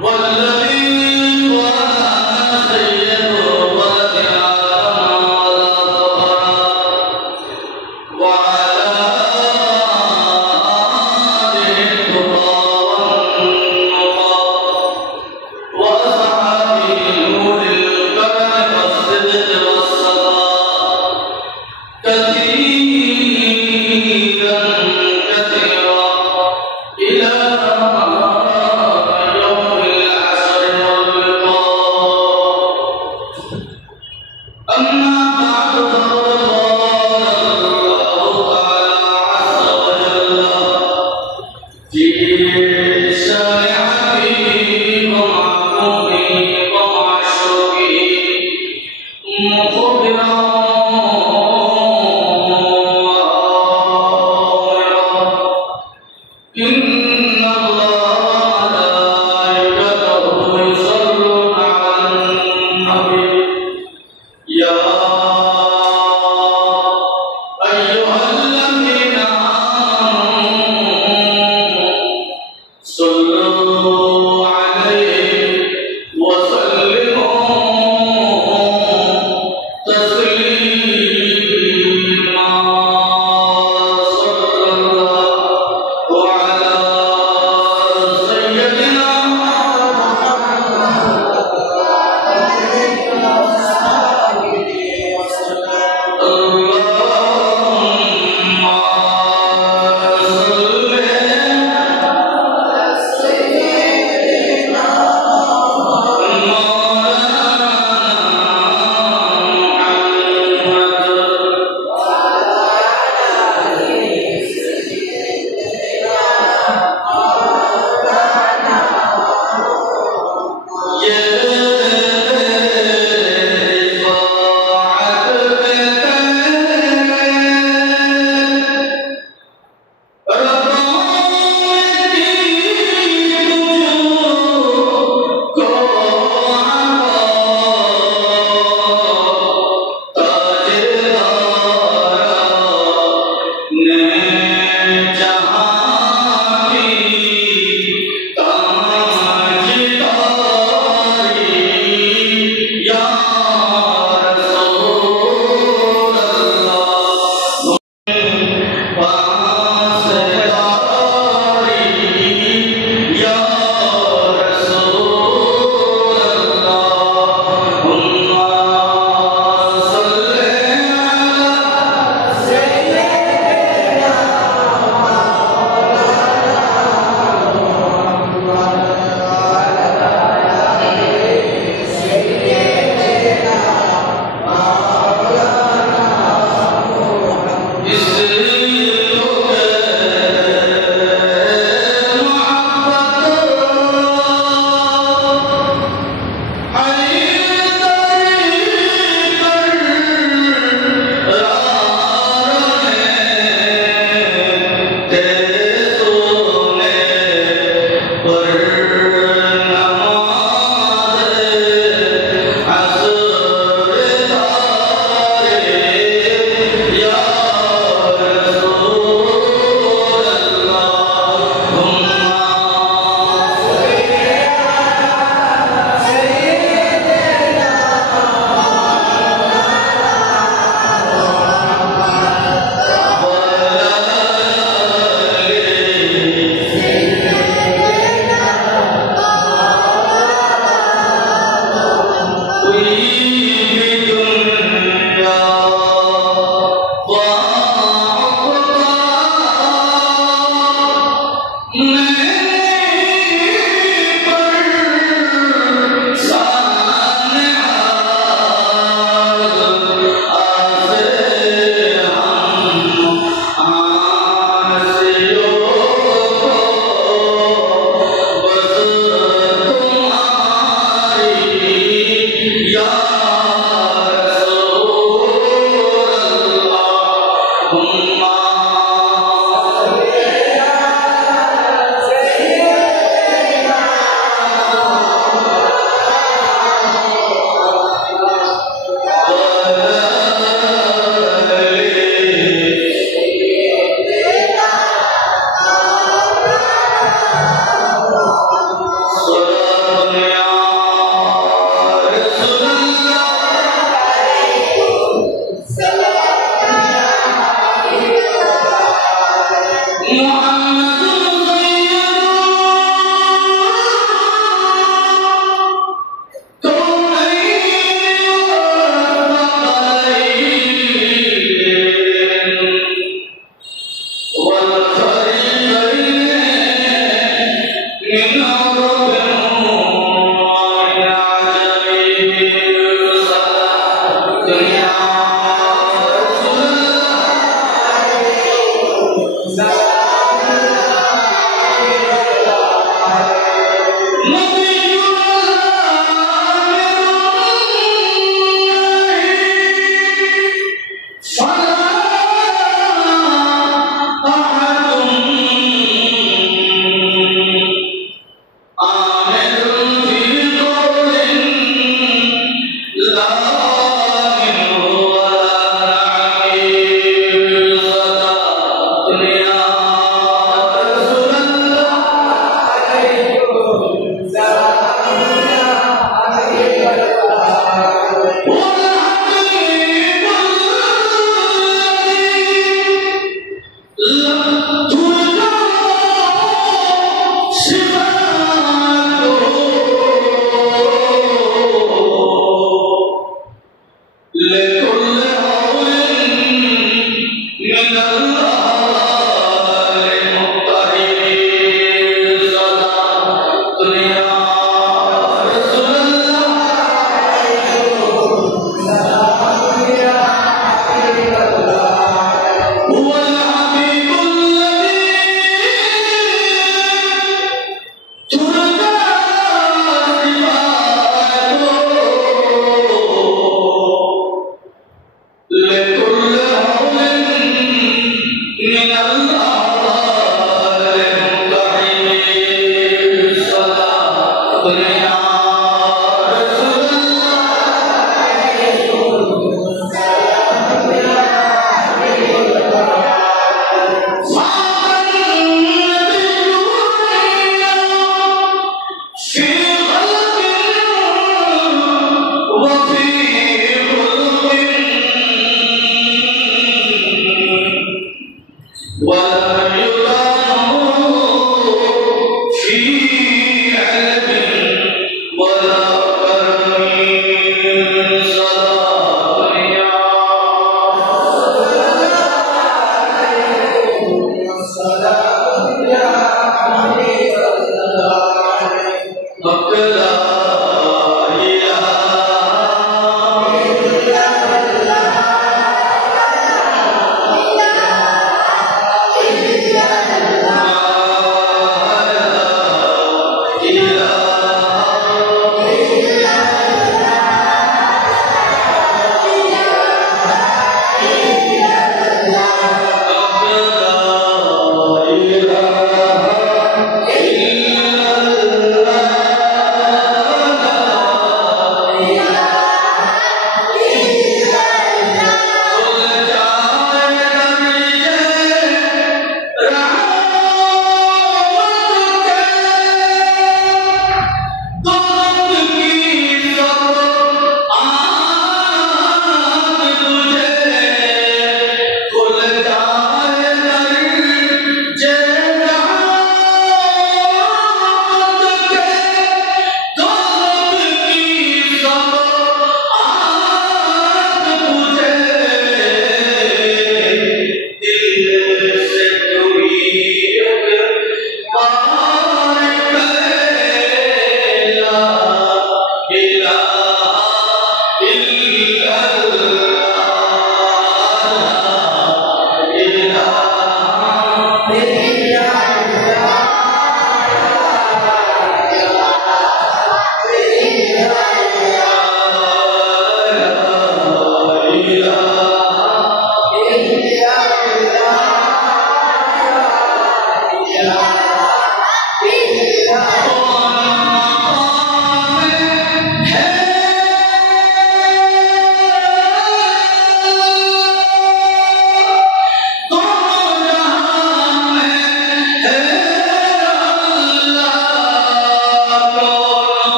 والذي وأنا سيد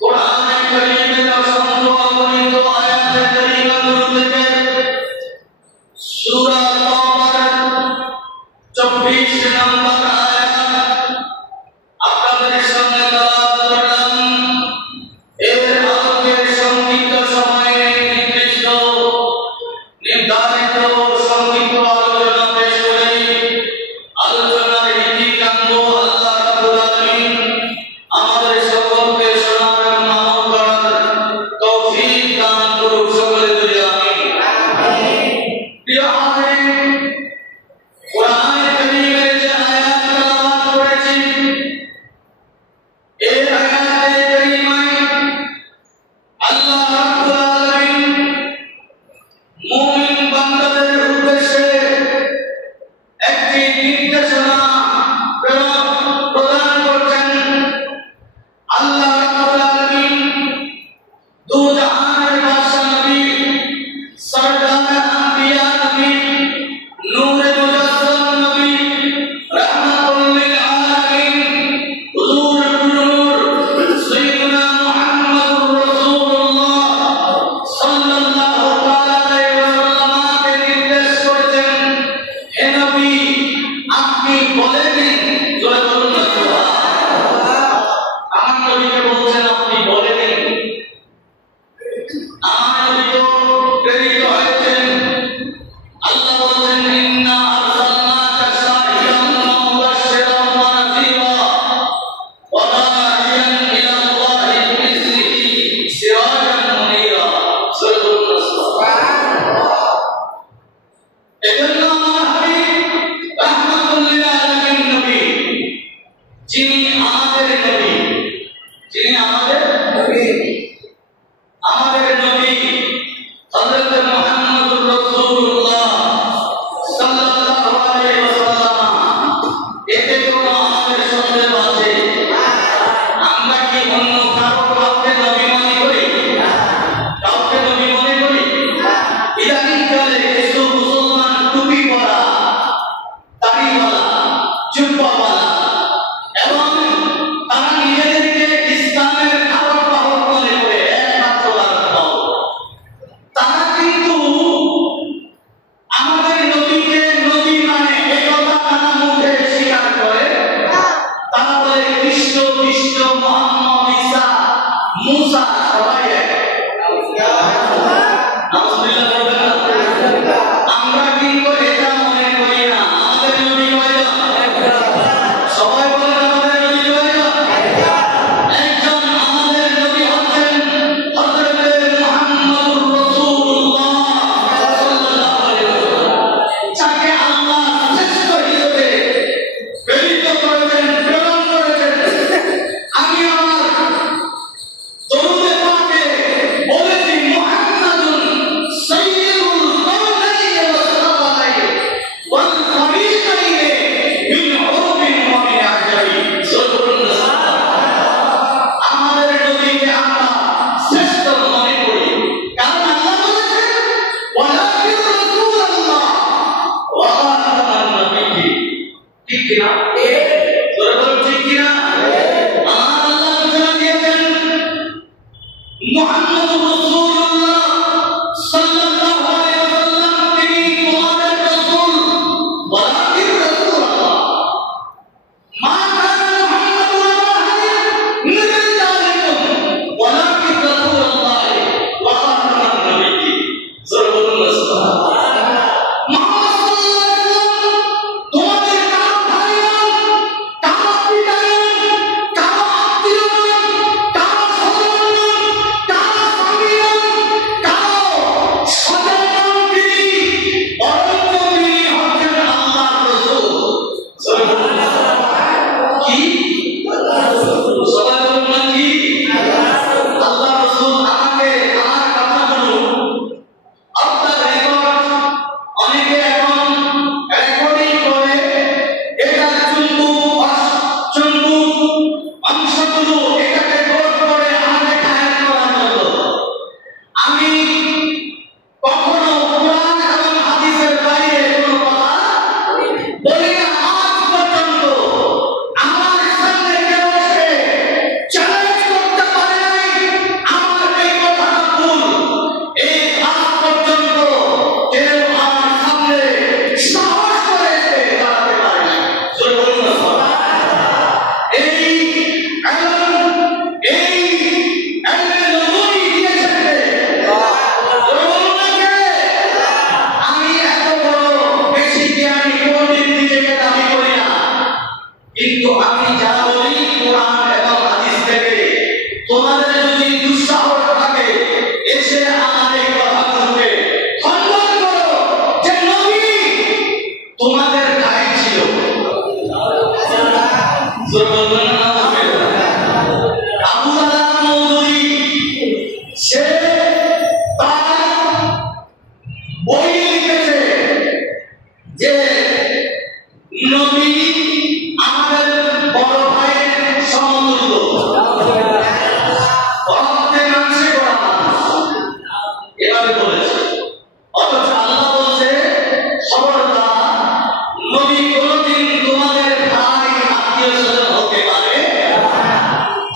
कुरान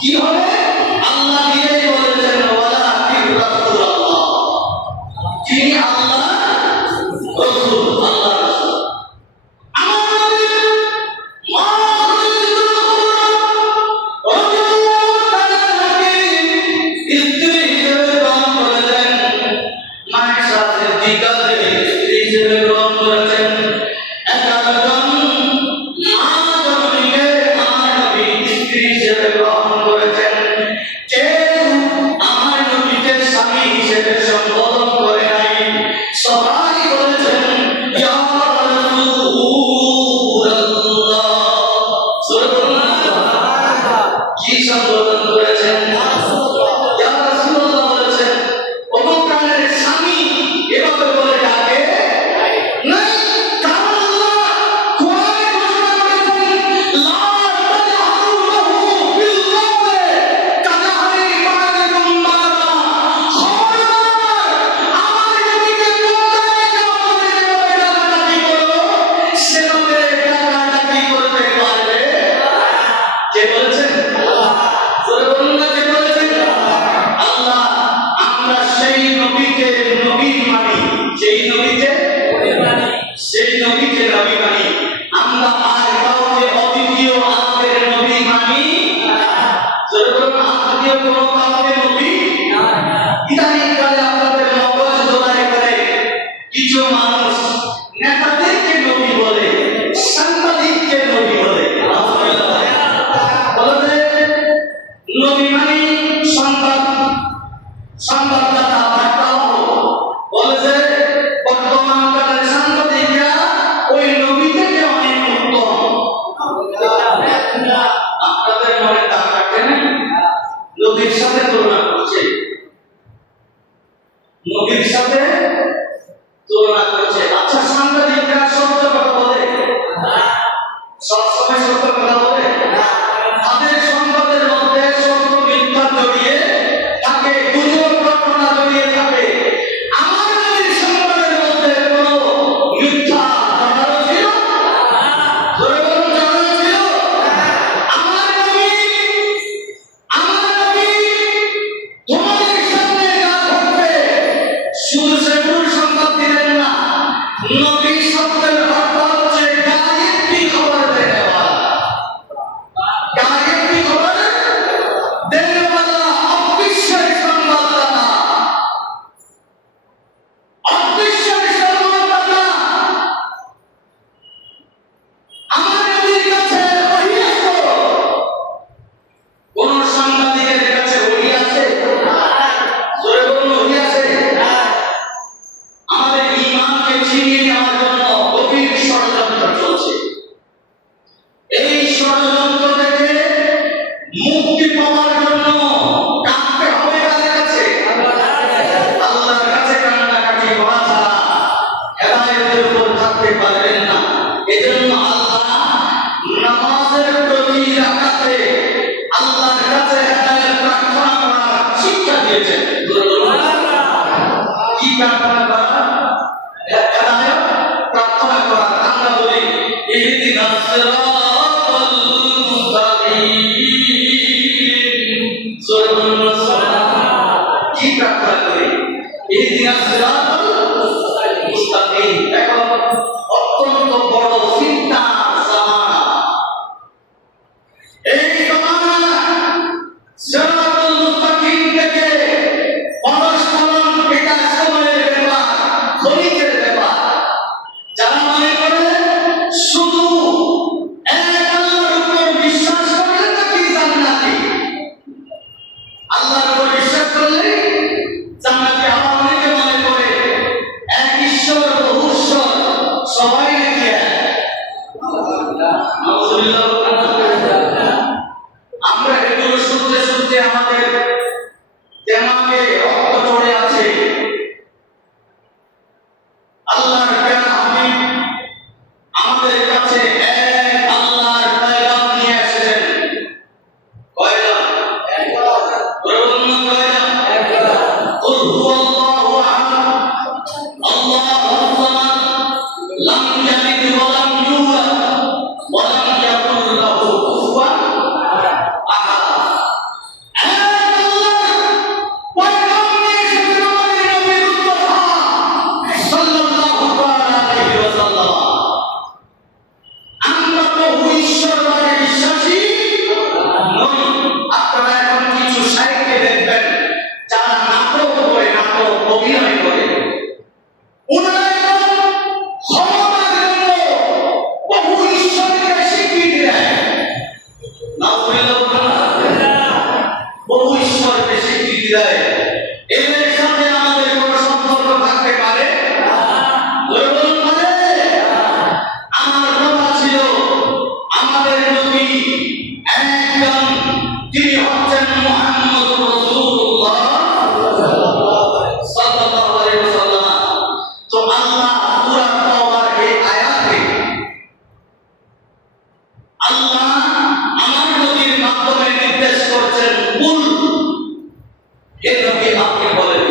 কি হবে? আল্লাহ নিজেই বলেছেন ওয়ালাকিন আমরা সেই নবীকে নবী মানি, সেই নবীকে নবী মানি। আমরা আর কাউকে অদ্বিতীয় আমাদের নবী মানি না। যখন আমাদের কোনো কাউকে নবী না। ইদানিং কালে আপনাদের মগজ ধরায় করে কিছু মানুষ নেতাদেরকে নবী বলে, সাংবাদিককে নবী বলে। বলে নবী মানে সংবাদদাতা বার্তাও বলে যে বর্তমান কালের সাংবাদিকরা ওই নবী থেকে অনেক উত্তম। আপনাদের মনে তা কাটে না? নবীর সাথে তুলনা করছে, নবীর সাথে তুলনা করছে। আচ্ছা, সাংবাদিকরা সত্য কথা বলে? সবসময় সত্য কথা বলে? তাদের সংবাদের মধ্যে সত্য মিথ্যা জড়িয়ে থাকে, গুজব ঘটনা জড়িয়ে থাকে। আমার নবীর সংবাদের মধ্যে কোনো মিথ্যা জড়ানো ছিল? জোরে বলুন, জড়ানো ছিল? আমার নবী তোমাদের সামনে যা ঘটবে শুধু সেগুলোর সংবাদ দিলেন না, নবী শব্দের অর্থ হচ্ছে গায়েবী খবর দেওয়া। গায়েবী খবর দেওয়ালা, অদৃশ্যের সংবাদদাতা, অদৃশ্যের সংবাদদাতা। আমার নবীর কাছে ওহী আছে। কোন সাংবাদিকের কাছে ওহী আছে? জোরে বলুন, ওহী আছে? আমাদের ঈমানকে ছিনিয়ে নেওয়ার জন্য গভীর ষড়যন্ত্র চলছে। এই ষড়যন্ত্র থেকে মুক্তি পাওয়ার জন্য কাঁদতে হবে কাদের কাছে? আল্লাহর কাছে কান্নাকাটি করা ছাড়া হেদায়েতের উপর থাকতে পারবেন না। এজন্য আল্লাহ নামাজের প্রতি রাকাতে আল্লাহর কাছে হেদায়েত প্রার্থনা করার শিক্ষা দিয়েছেন। কি প্রার্থনা করা? হেদায়েত প্রার্থনা করা। আমরা বলি ইহদিনাস সিরাতাল মুস্তাকিম। কি প্রার্থনা করি? ইহদিনাস সিরাতাল মুস্তাকিম। এখন অত্যন্ত বড় ফিতনার জামানা। এই জামানা সিরাতাল মুস্তাকিম থেকে পরস্পরম এটা সময়ের ব্যাপার, ক্ষণিকের ব্যাপার। যারা মনে করে শুধু এক আল্লাহর উপর বিশ্বাস করলে নাকি জান্নাতি, আল্লাহর উপর বিশ্বাস করলে জান্নাতি। আবার অনেকে মনে করে এক ঈশ্বর বহু ঈশ্বর, সবাই নাকি এক। আমরা এগুলো শুনতে শুনতে আমাদের দেমাগে রক্ত চড়ে আছে। আল্লাহর প্যারা হাবিব আমাদের কাছে এক আল্লাহর পয়গাম নিয়ে এসেছেন। কয়টা? বলুন কয়টা? কুল হুয়াল্লাহু আহাদ, আল্লাহুস সামাদ, লাম ইয়ালিদ ওয়া লাম ইউলাদ ওয়া লাম ইয়াকুল লাহু কুফুয়ান আহাদ। বহু ঈশ্বরকে স্বীকৃতি দেয়। এদের সাথে আমাদের কোন সম্পর্ক থাকতে পারে? আমার কথা ছিল আমাদের নবী একজন, তিনি হচ্ছেন মুহাম্মদুর রাসূলুল্লাহ সাল্লাল্লাহু আলাইহি ওয়াসাল্লাম। তো আল্লাহ সূরা তাওবার এই আয়াতে আল্লাহ আমার নবীর মাধ্যমে নির্দেশ করছেন, কুল, হে নবী আপনি বলেন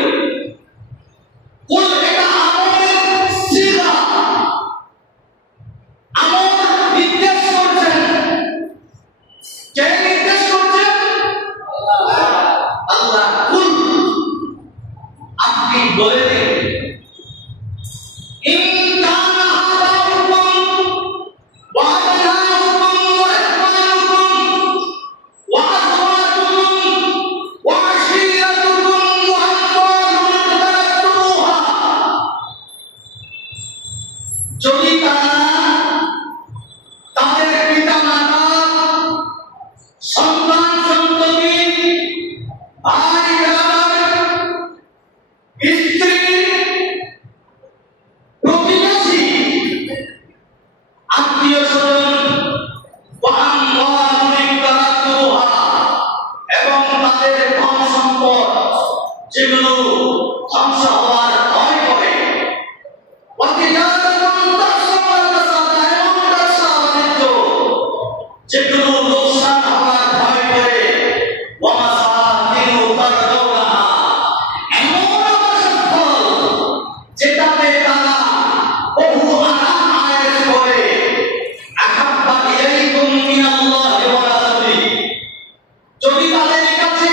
আপনি বলে দিন যদি তারা তাদের পিতা মাতা সন্তান সন্ততি ভাই স্ত্রী প্রতিবেশী আত্মীয় স্বজন এবং তাদের ধন সম্পদ যেগুলো ধ্বংস হওয়ার ভয় করে যেগুলো লোকসান হওয়ার ভয় করে যেটাতে তারা বহু আরাম আয়েশ করে যদি তাদের কাছে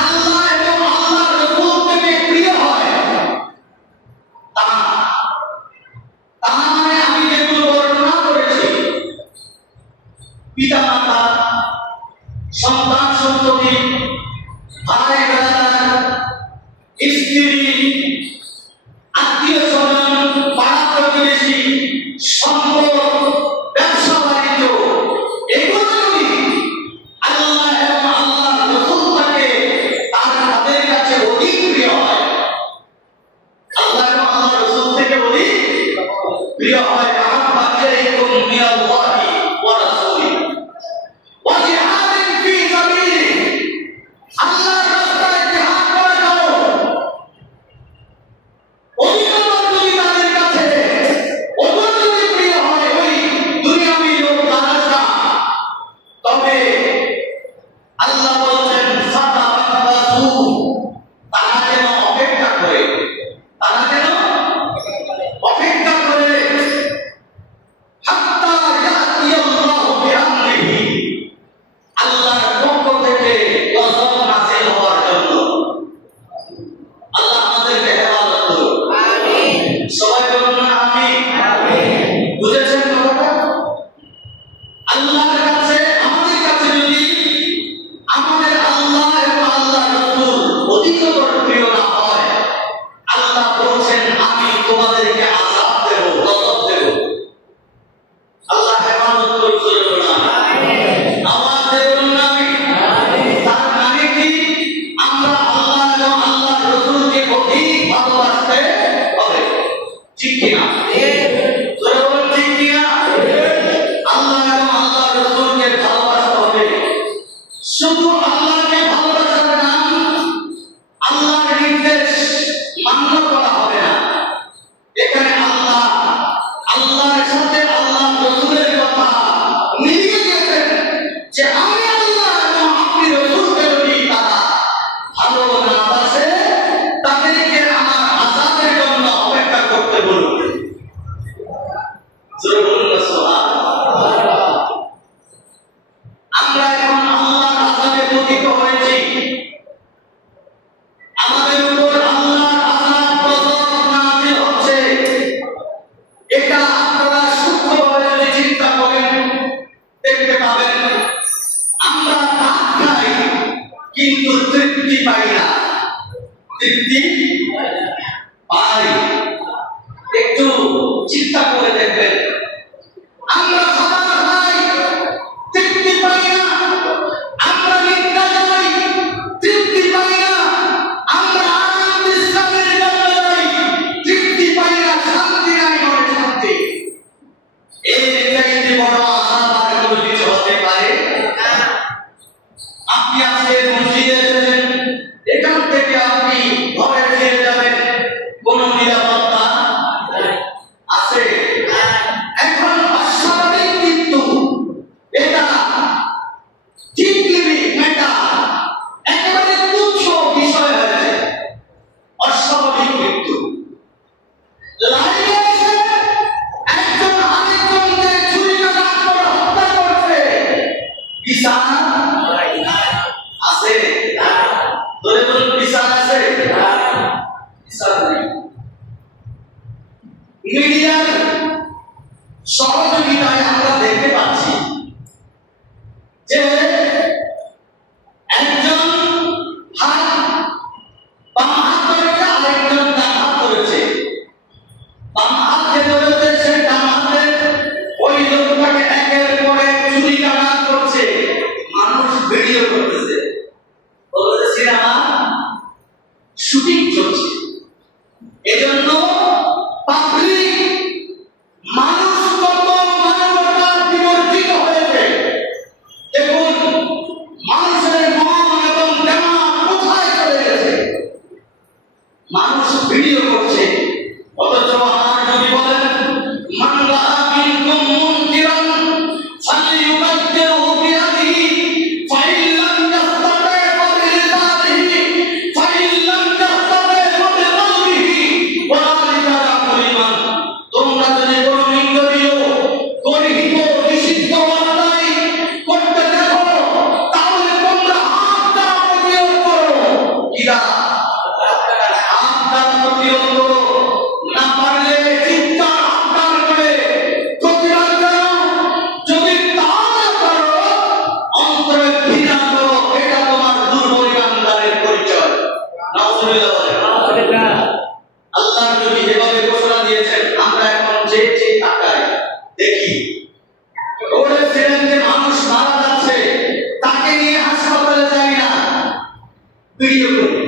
আল্লাহ এবং আল্লাহর রাসূল থেকে প্রিয় হয় তার মানে আমি যেগুলো বর্ণনা করেছি পিতা মাতা সন্তান সন্ততি ভাই ব্রাদার স্ত্রী আত্মীয় স্বজন পাড়া প্রতিবেশী সম্পদ ব্যবসা বাণিজ্য এগুলো যদি আল্লাহ এবং আল্লাহর রাসূল থাকে তাদের কাছে অধিক প্রিয় হয় আল্লাহ এবং আল্লাহর রাসূল থেকে অধিক প্রিয় হয় আহাব্বা ইলাইকুম মিনাল্লাহি ওয়া রাসূলিহি ওয়া জিহাদিন ফি সাবিলিহি আল্লাহর রাস্তায় জিহাদ করে দাও অধিকতর যদি তাদের কাছে ওগুলো যদি প্রিয় হয় ওই দুনিয়াবি লোক দারাজা তবে আল্লাহ বলছেন ফাতাবাসু তারা যেন অপেক্ষা করে হাত্তা ইয়াতিয়াল্লাহু বিআমরিহি আল্লাহর পক্ষ থেকে গজব নাযিল হওয়ার জন্য আল্লাহ আমাদেরকে হেফাজত করুন আমিন সবাই বলুন আমিন আমিন বুঝেছেন কথাটা আল্লাহর কাছে আমাদের কাছে যদি আমাদের আল্লাহ এবং আল্লাহর রাসূল অধিকতর প্রিয় না হয় আল্লাহ বলেন আমি তোমাদেরকে আযাব দেব গজব দেব আল্লাহ হেফাজত করুন আমিন আওয়াজ দেবেন আমিন আমিন তার মানে কি আমরা আল্লাহ এবং আল্লাহর রাসূলকে অধিক ভালোবাসতে হবে ঠিক কি না জোরে বলুন ঠিক কি না আল্লাহ এবং আল্লাহর রাসূলকে ভালোবাসতে হবে শুধু আল্লাহকে ভালোবাসার নাম আল্লাহর নির্দেশ মান্য করা হবে না এখানে আল্লাহর সাথে আল্লাহর রাসূলের কথা মিলিয়ে গেছেন যে আমি আল্লাহ এবং আপনি রাসূলকে যদি তারা ভালো না বাসে তাদেরকে আমার আযাবের জন্য অপেক্ষা করতে বলুন জোরে বলুন সুবহানাল্লাহ আমরা এখন আল্লাহর আযাবে পতিত হয়েছি আমাদের উপর আল্লাহর আযাব গজব নাযিল হচ্ছে এটা আপনারা সূক্ষ্মভাবে যদি চিন্তা করেন দেখতে পাবেন আমরা ভাত খাই কিন্তু তৃপ্তি পাই না তৃপ্তি পাই একটু চিন্তা করে দেখবেন আমরা খাবার খাই তৃপ্তি পাই না আমরা নিদ্রা যাই তৃপ্তি পাই না আমরা আরাম বিশ্রামের জন্য যাই তৃপ্তি পাই না শান্তি নাই মনে শান্তি এর চাইতে বড় আযাব আর কোনো কিছু হতে পারে না আপনি আজকে মসজিদে এসেছেন এখান থেকে আপনি ঘরে ফিরে যাবেন কোন নিরাপত্তা আছে এখন অস্বাভাবিক মৃত্যু মিডিয়ার সহযোগিতায় আমরা দেখতে পাচ্ছি যে একজন বাম হাত ধরেছে, আরেকজন ডান হাত ধরেছে। বাম হাত যে ধরেছে সে ডান হাতের ওই লোকটাকে একের পর এক ছুরি কাটা করছে, মানুষ ভিডিও করতেছে, বলতেছে সিনেমা শুটিং চলছে। এজন্য পাবলিক মানুষ কত মানবতা বিবর্জিত হয়েছে। দেখুন মানুষের মন এবং দেমাগ কোথায় চলে গেছে, মানুষ ভিডিও করছে। অথচ আমার নবী বলেন মান রাআ মিনকুম মুনকিরান ফালিয়ুগাইয়িরহু বিয়াদিহি ফাইন লাম ইয়াস্তাতি' ফাবিলিসানিহি ফাইন লাম ইয়াস্তাতি' ফাবিকলবিহি ওয়া যালিকা রাফুল ঈমান। তোমরা যদি কোনো নিন্দনীয় গর্হিত নিষিদ্ধ অন্যায় করতে দেখো তাহলে তোমরা হাত দ্বারা প্রতিরোধ করো। কি দ্বারা? হাত দ্বারা প্রতিরোধ করো। না পারলে চিৎকার আহ্বান করে প্রতিবাদ করো। যদি তা না করো অন্তরে ঘৃণা করো। এটা তোমার দুর্বল ইমানদারের পরিচয়। নাউজুবিল্লাহ বলেন। আল্লাহ নবী এভাবে ঘোষণা দিয়েছেন। আমরা এখন যে তাকাই দেখি রোডে ফেরেন্তে মানুষ মারা যাচ্ছে, তাকে নিয়ে হাসপাতালে যাই না, ভিডিও করি,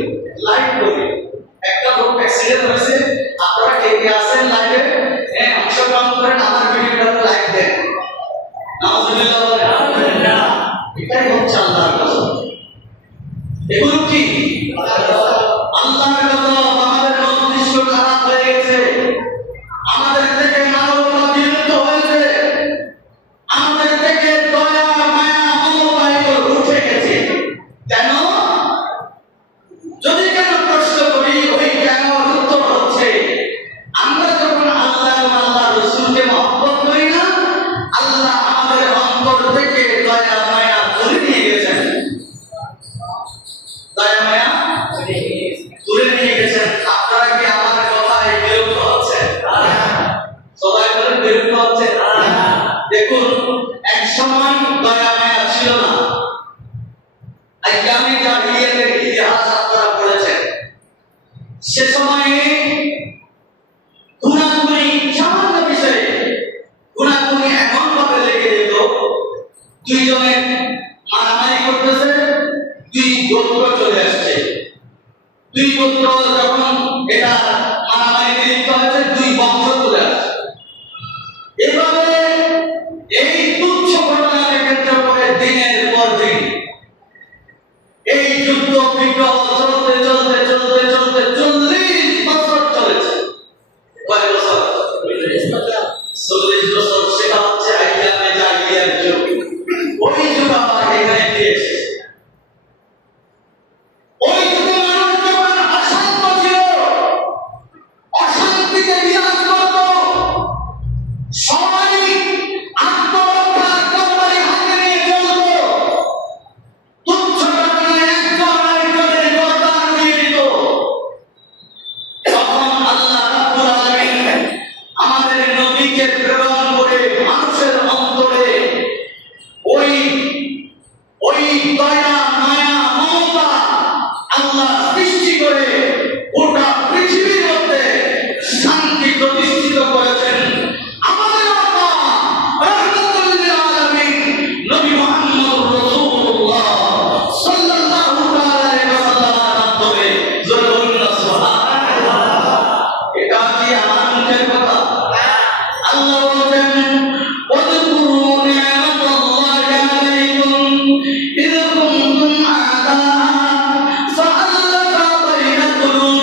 লাইভ করি। একটা লোক অ্যাক্সিডেন্ট হয়েছে, আপনারা কে কে আছেন লাইভে অংশগ্রহণ করেন, আমার ভিডিওটাতে লাইভ দেন। নাউজুবিল্লাহ বলেন। এটাই হচ্ছে আল্লাহর কসম। এগুলো কি আল্লাহর কসম। আমাদের মস্তিষ্ক খারাপ হয়ে গেছে, আমাদের থেকে মানবতা বিলুপ্ত হয়েছে, আমাদের থেকে দয়া মায়া মমতা এগুলো উঠে গেছে। কেন? যদি কেন প্রশ্ন করি ওই কেন উত্তর হচ্ছে আমরা যখন আল্লাহ এবং আল্লাহ রাসূলকে মহব্বত করি না, আল্লাহ আমাদের অন্তর থেকে দয়া মায়া তুলে নিয়ে গেছেন। দয়া মায়া তুলে নিয়ে গেছেন। আপনারা কি আমার কথায় বিরক্ত হচ্ছেন? সবাই বলেন বিরক্ত হচ্ছেন? দেখুন এক সময় দয়া মায়া ছিল না। আইয়ামে জাহিলিয়াতের ইতিহাস আপনারা পড়েছেন। সে সময়ে গুনাগুনি সামান্য বিষয়ে গুনাগুনি এমন ভাবে লেগে যেত, দুইজনে মারামারি করতেছে, দুই গোত্র চলে আসছে। দুই গোত্র যখন এটা মারামারি লিপ্ত হয়েছে, দুই বংশ চলে আসছে। এভাবে এই তুচ্ছ ঘটনাকে কেন্দ্র করে দিনের পর দিন এই যুদ্ধ বিগ্রহ চলতে চলতে চলতে চলতে 40 বছর চলেছে। কয় বছর? 40 বছর। সেটা হচ্ছে আইয়ামে জাহিলিয়ার যুগ। ওই যুগ আবার এখানে ফিরে এসেছে। ওই যুগে মানুষ যখন অশান্ত ছিল, অশান্তিতে বিরাজ করত, সবাই আত্মরক্ষার তরবারি হাতে নিয়ে চলত। তুচ্ছ ঘটনায় একজন আরেকজনের গর্দান উড়িয়ে দিত। তখন আল্লাহ রাব্বুল আলামিন আমাদের নবীকে প্রেরণ করে মানুষের অন্তরে ওই দয়া মায়া মমতা আল্লাহ সৃষ্টি করে গোটা পৃথিবীর মধ্যে শান্তি প্রতিষ্ঠিত করেছেন। আমাদের আল্লাহ রাহমাতুল লিল আলামিন নবী মুহাম্মদ রাসূলুল্লাহ সাল্লাল্লাহু আলাইহি ওয়াসাল্লামের মাধ্যমে। জোরে বলুন সুবহানাল্লাহ। এটা কি আমার মুখের কথা? আল্লাহ বলেন ওয়াযকুরু নি'মাতাল্লাহি আলাইকুম ইয কুনতুম আ'দাআ ফাআল্লাফা বাইনা কুলুবিকুম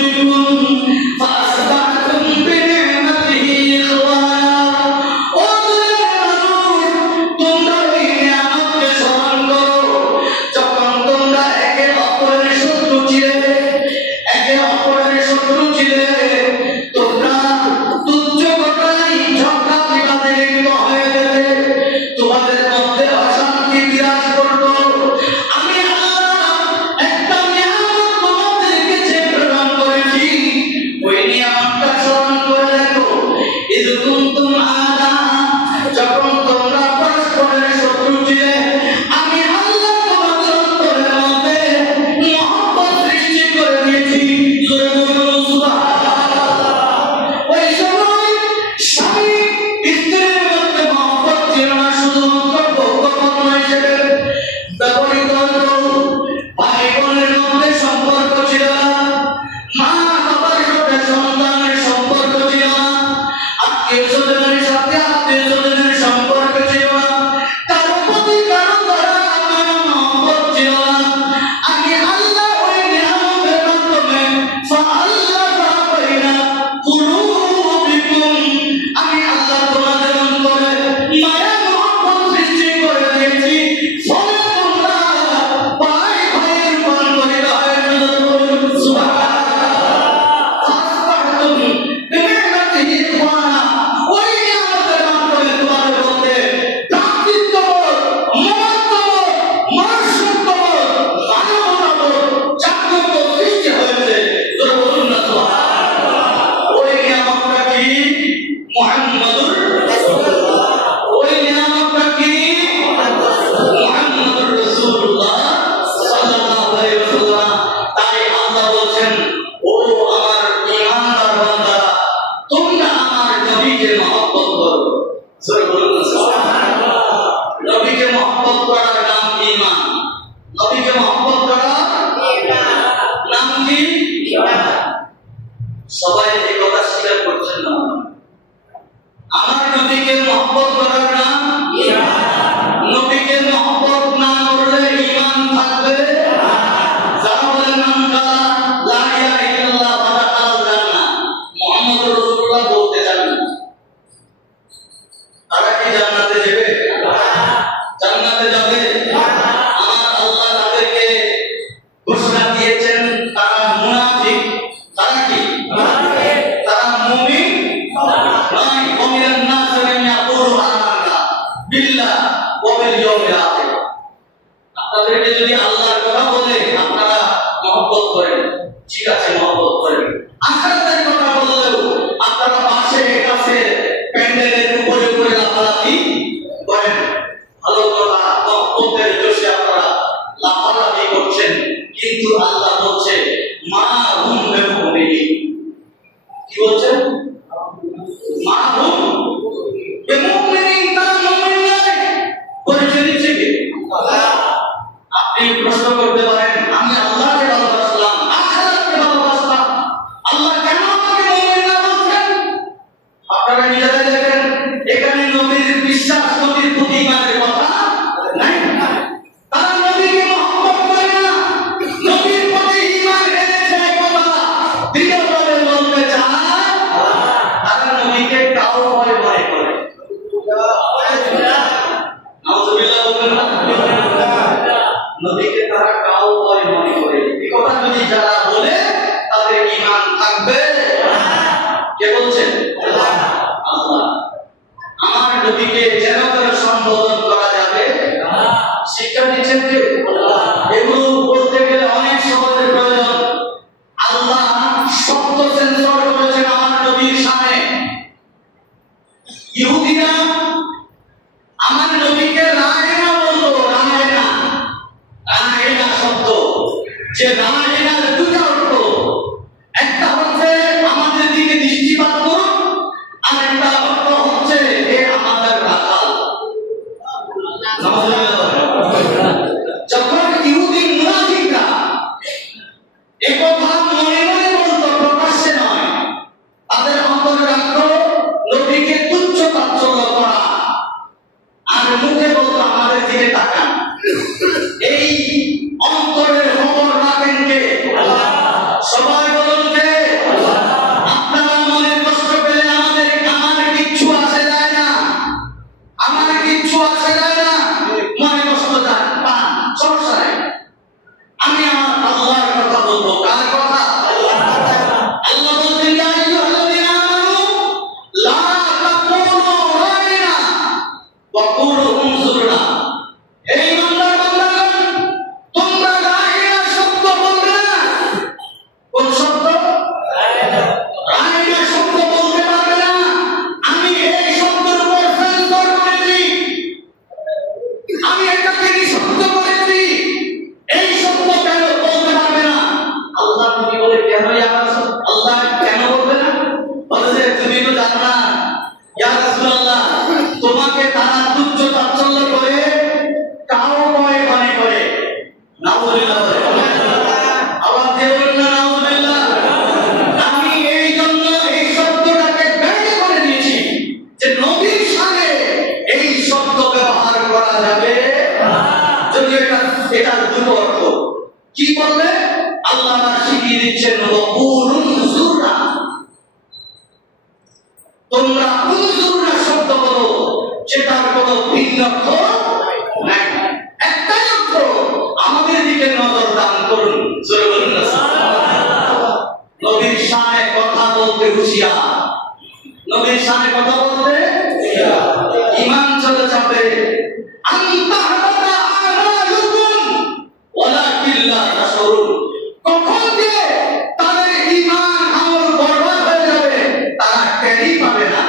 সবাই এই কথা স্বীকার করছেন না। আমার নবীকে মহব্বত করার নাম ঈমান। নবীকে মহব্বত না করলে ঈমান থাকবে না। যারা বলেন মান কালা লা ইলাহা ইল্লাল্লাহ ফাদাখালাল জান্নাহ, মুহাম্মদুর রাসূলুল্লাহ বলতে জানেন না, তারা কি জান্নাতে যাবে? জান্নাতে যাবে। আমার আল্লাহ তাদেরকে ঘোষণা দিয়েছেন তারা মুনাফিক। তারা কি? তারা মুমিন নয়। ওমিনান নাস মান ইয়াকুলু আমান্না বিল্লাহ ওয়া বিল ইয়াউমিল আখির। আপনাদেরকে যদি আল্লাহর কথা বলে আপনারা মহব্বত করেন, ঠিক আছে মহব্বত করেন। আখিরাতের কথা বললেও আপনারা পাশে কাছে প্যান্ডেলের উপরে উপরে লাফালাফি করেন। ভালো কথা, মহব্বতের জোশে আপনারা লাফালাফি করছেন, কিন্তু আল্লাহ বলছে মা হুম বিমুমিনিন। কি বলছেন? মা হুম বিমুমিনিন, তারা মুমিন নয়। পরিচয় দিচ্ছে কি? আপনি প্রশ্ন করতে পারেন আমি আল্লাহকে ভালোবাসলাম, আখিরাতকে ভালোবাসলাম, আল্লাহ কেন আমাকে মুমিন না বলছেন? আপনারা নিজেরাই দেখেন, এখানে নবীর বিশ্বাস, নবীর প্রতি ঈমানের কথা নাই। তারা নবীকে মহব্বত করে না, নবীর প্রতি ঈমান এনেছে কথা দৃঢ়ভাবে বলতে চায়। তারা নবীকে কাউবয় মনে করে। নাউযুবিল্লাহ বলবেন না? নবীকে তারা কাউবয় মনে করে। এই কথা যদি যারা বলে তাদের ঈমান থাকবে না। কে বলছেন? আল্লাহ। আমার নবীকে যেন করে সম্বোধন করা যাবে শিক্ষা দিচ্ছেন কে? এগুলো বলতে গেলে অনেক শব্দের প্রয়োজন। আল্লাহ শব্দ সেন্সর করেছেন আমার নবীর সামনে। ইহুদিরা আমার নবীকে রায়না বলতো, রায়না। রায়না শব্দ, যে রায়নার দুটো অর্থ, একটা হচ্ছে আমাদের দিকে দৃষ্টিপাত করুন, আর একটা অর্থ হচ্ছে এ আমাদের রাখাল। যখন ইহুদি মুনাফিকরা একথা মনে মনে বলতো, প্রকাশ্যে নয়, তাদের অন্তরে রাখতো নবীকে তুচ্ছ তাচ্ছিল্য করা, আর মুখে বলতো আমাদের দিকে তাকান। এই অন্তরের খবর রাখেন কে? সবাই বলুন কে? আপনারা মনে কষ্ট পেলে আমার কিচ্ছু আসে যায় না, আমার কিচ্ছু আসে যায় না। মনে কষ্ট যায় পান, সমস্যা নেই। আমি আমার আল্লাহর কথা বলবো। কার কথা? আল্লাহ বলছেন ইয়া আইয়ুহাল্লাযীনা আমানু লা তাকুলু রাইনা ওয়া কুলু উনজুরনা। এই ইমানদার বান্দাগণ, তোমরা রাইনা শব্দ বলবে না। কোন শব্দ? রাইনা শব্দ বলতে পারবে না। আমি এই শব্দের উপর সেন্সর করেছি, আমি এটাকে নিষিদ্ধ করেছি। এই শব্দ কেন বলতে পারবে না? আল্লাহ নবী বলে কেন ইয়া রাসূল? আল্লাহ কেন বলবে না? বলে তুমি তো জানো না ইয়া রাসূলুল্লাহ, তোমাকে তারা তুচ্ছ তাচ্ছিল্য করে, কাউবয় মনে করে। নাউযুবিল্লাহ। আওয়াজ দিয়ে বলুন না নাউযুবিল্লাহ। আমি এই জন্য এই শব্দটাকে ব্যয় করে দিয়েছি যে নবীর সামনে এই শব্দ ব্যবহার করা যাবে না। যদি এটার দুটো অর্থ কি বললে আল্লাহ শিখিয়ে দিচ্ছেন, উনজুরনা। তোমরা উনজুরনা শব্দ বলো, সেটার কোনো ভিন্ন অর্থ নাই। একটাই অর্থ, আমাদের দিকে নজর দান করুন। জোরে বলুন না সুবহানাল্লাহ। নবীর সামনে কথা বলতে হুঁশিয়ার, নবীর সামনে কথা বলতে ঈমান চলে যাবে। আনতা হাদাতা আমালুকুম ওয়ালাকিন লা তাশউরুন। কখন যে তাদের ঈমান আমল বরবাদ হয়ে যাবে তারা টেরই পাবে না।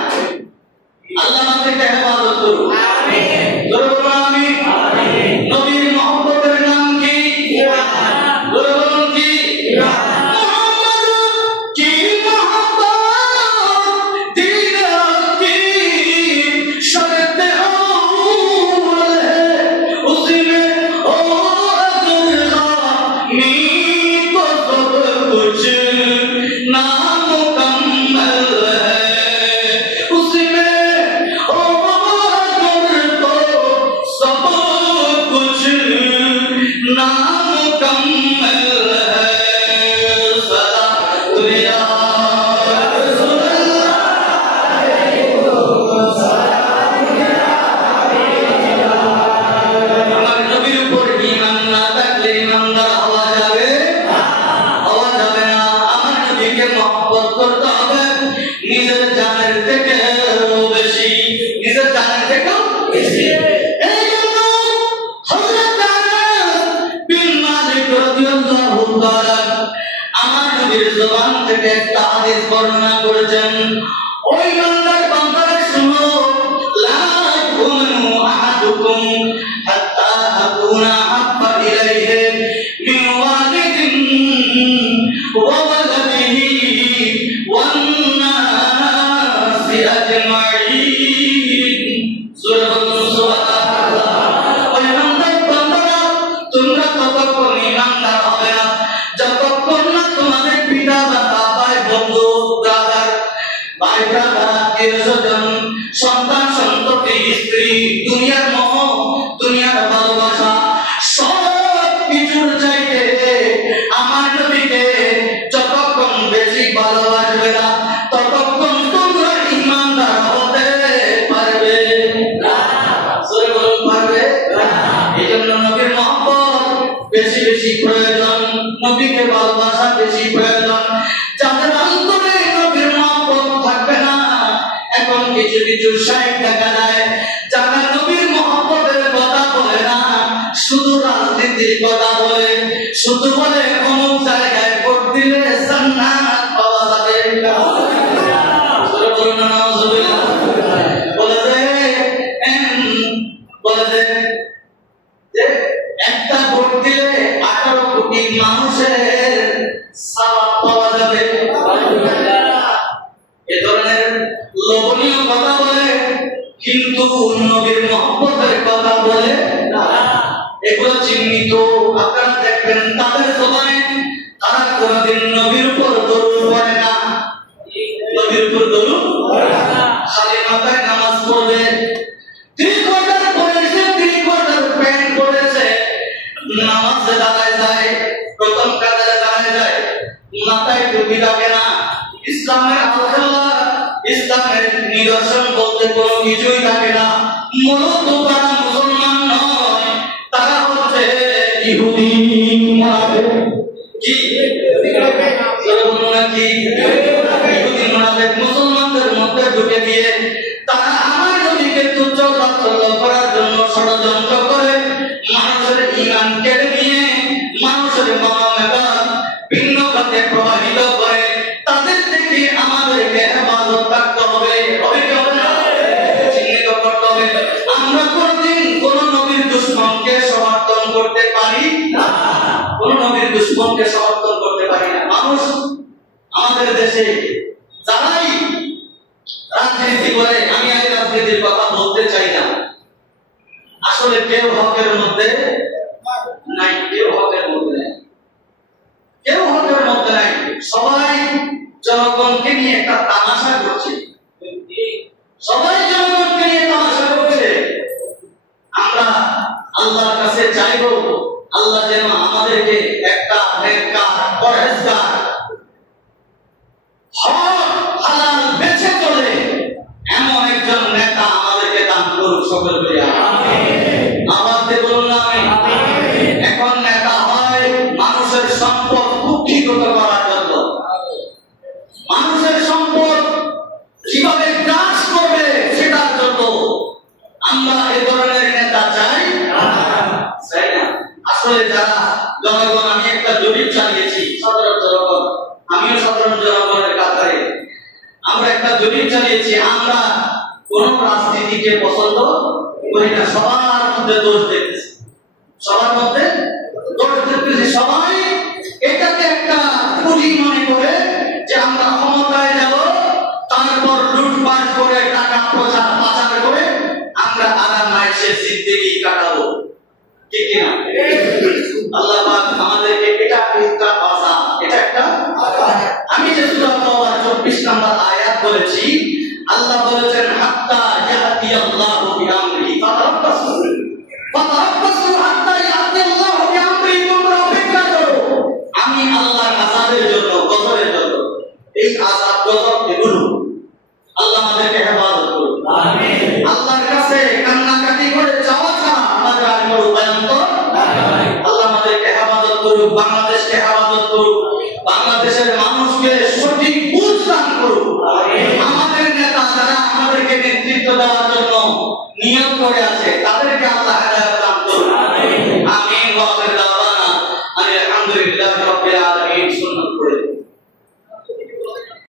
আল্লাহ আমাদেরকে হেফাজত করুন। আমিন। জোরে বলুন আমিন। আমিন। নবীর মহব্বতের নাম কি? ঈমান। জোরে বলুন কি? ঈমান। ইয়া রাসূলুল্লাহ আলাইকুম সালাম ইয়া হাবিবাল্লাহ। আমার নবীর উপর ঈমান না থাকলে ইমানদার হওয়া যাবে না, হওয়া যাবে না। আমার নবীকে মহব্বত করতে হবে নিজের জানের থেকে বেশি, নিজের জানের থেকেও বেশি। এই জন্য হযরত আনাস বিন মালিক রাদিয়াল্লাহু তাআলা আমার নবীর জবান থেকে একটা হাদিস বর্ণনা করেছেন। ওই বান্দার বান্দারা শুনো, লা ইয়াকুনু আহাদুকুম হাত্তা আকুনা হাব্বা ইলাইহি মিন ওয়ালিদিন ওয়া ওয়ালাদিহি ওয়ান নাসি আজমাইন। সুবহানাল্লাহ। ওই বান্দার বান্দারা তোমরা ততক্ষণ ঈমানদার হবে না যতক্ষণ না তোমাদের পিতা মাতা ভাই বন্ধু ব্রাদার ভাই ব্রাদার আত্মীয়স্বজন সন্তান সন্ততি স্ত্রী দুনিয়ার মোহ দুনিয়ার ভালোবাসা সব কিছুর চাইতে আমার নবীকে যতক্ষণ বেশি ভালোবাসবে না ততক্ষণ তোমরা ঈমানদার হতে পারবে না। সরে বলুন পারবে না। এই জন্য নবীর মহব্বত বেশি বেশি প্রয়োজন, নবীকে ভালোবাসা বেশি প্রয়োজন। যাদের অন্তরে নবীর মহব্বত থাকবে না, এখন কিছু কিছু শাইখ দেখা যায় যারা নবীর মহব্বতের কথা বলে না, শুধু রাজনীতির কথা বলে, শুধু বলে অমুক জায়গায় ভোট দিলে জান্নাত পাওয়া যাবে। সরে বলুন না নাউজুবিল্লাহ। বলে যে একটা ভোট দিলে 18 কোটি মানুষের সওয়াব পাওয়া যাবে। এ ধরনের লোভনীয় কথা বলে কিন্তু নবীর মহব্বতের কথা বলে না। এগুলো চিহ্নিত আপনারা দেখবেন তাদের জবানে তারা কোনদিন নবীর উপর দরুদ পড়ে না, নবীর উপর দরুদ পড়ে না। খালি মাথায় নামাজ পড়বে, 3 কোয়ার্টার পড়েছে, 3 কোয়ার্টার প্যান্ট পড়েছে, নামাজে দাঁড়ায় যায়, প্রথম কাতারে দাঁড়ায় যায়, মাথায় টুপি থাকে না। ইসলামের আলোচনা ইসলামের নিদর্শন বলতে কোনো কিছুই থাকে না। মূলত তারা মুসলমান নয়, তারা হচ্ছে ইহুদি মুনাফিক। কি ইহুদি মুনাফিক মুসলমানদের মধ্যে ঢুকে দিয়ে তারা আমার নবীকে তুচ্ছ তাচ্ছিল্য করার জন্য ষড়যন্ত্র করে মানুষের ঈমান কেড়ে নিয়ে মানুষের মনোমেধা ভিন্ন পথে প্রবাহিত করে। তাদের থেকে আমাদেরকে হেফাজত রাখতে হবে, চিহ্নিত করতে হবে। আমরা কোনদিন কোন নবীর দুশমনকে সমর্থন করতে পারি না, কোন নবীর দুশমনকে সমর্থন করতে পারি না। মানুষ আমাদের দেশে যারাই রাজনীতি করে, আমি আগে রাজনীতির কথা বলতে চাই না, আসলে কেউ হকের মধ্যে নাই, কেউ হকের মধ্যে নাই, কেউ হকের মধ্যে নাই। সবাই জনগণকে নিয়ে একটা তামাশা করছে, সবাই জনগণকে নিয়ে তামাশা করছে। আমরা আল্লাহর কাছে চাইবো আল্লাহ যেন আমাদেরকে একটা নেককার পরহেজগার হক হালাল বেঁচে চলে এমন একজন নেতা আমাদেরকে দান করুক। সকল বলি আমিন। আওয়াজ দিয়ে বলুন আমিন। এখন নেতা হয় মানুষের সম্পদ কুক্ষিগত করার জন্য, মানুষের সম্পদ কিভাবে গ্রাস করবে সেটার জন্য। আমরা এই ধরনের নেতা চাই চাই না। আসলে যারা জনগণ, আমি একটা জরিপ চালিয়েছি, সাধারণ জনগণ, আমিও সাধারণ জনগণের কাতারে, আমরা একটা জরিপ চালিয়েছি। আমরা কোন রাজনীতিকে পছন্দ করি না, সবার মধ্যে দোষ দেখতেছি, সবার মধ্যে দোষ দেখতেছি। সবাই এটাকে একটা পুঁজি মনে করে যে আমরা ক্ষমতায় যাব, তারপর লুটপাট করে টাকা প্রচার পাচার করে আমরা আরামায়েশে জিন্দেগি কাটাবো। ঠিক কি না? আল্লাহ পাক আমাদেরকে এটা একটা ভাষা, এটা একটা আমি যে সূরা তাওবার 24 নম্বর আয়াত বলেছি, আল্লাহ বলেছেন হাত্তা ইয়াতি আল্লাহু বিআমরিহি ফাতারাব্বাসু হাত্তা ইয়াতি আল্লাহু বিআমরিহি, তোমরা অপেক্ষা করো আমি আল্লাহর আযাবের জন্য, গজবের জন্য। এই আযাব গজব এগুলো আল্লাহ আমাদেরকে হেফাজত করুন। আমিন। আল্লাহর কাছে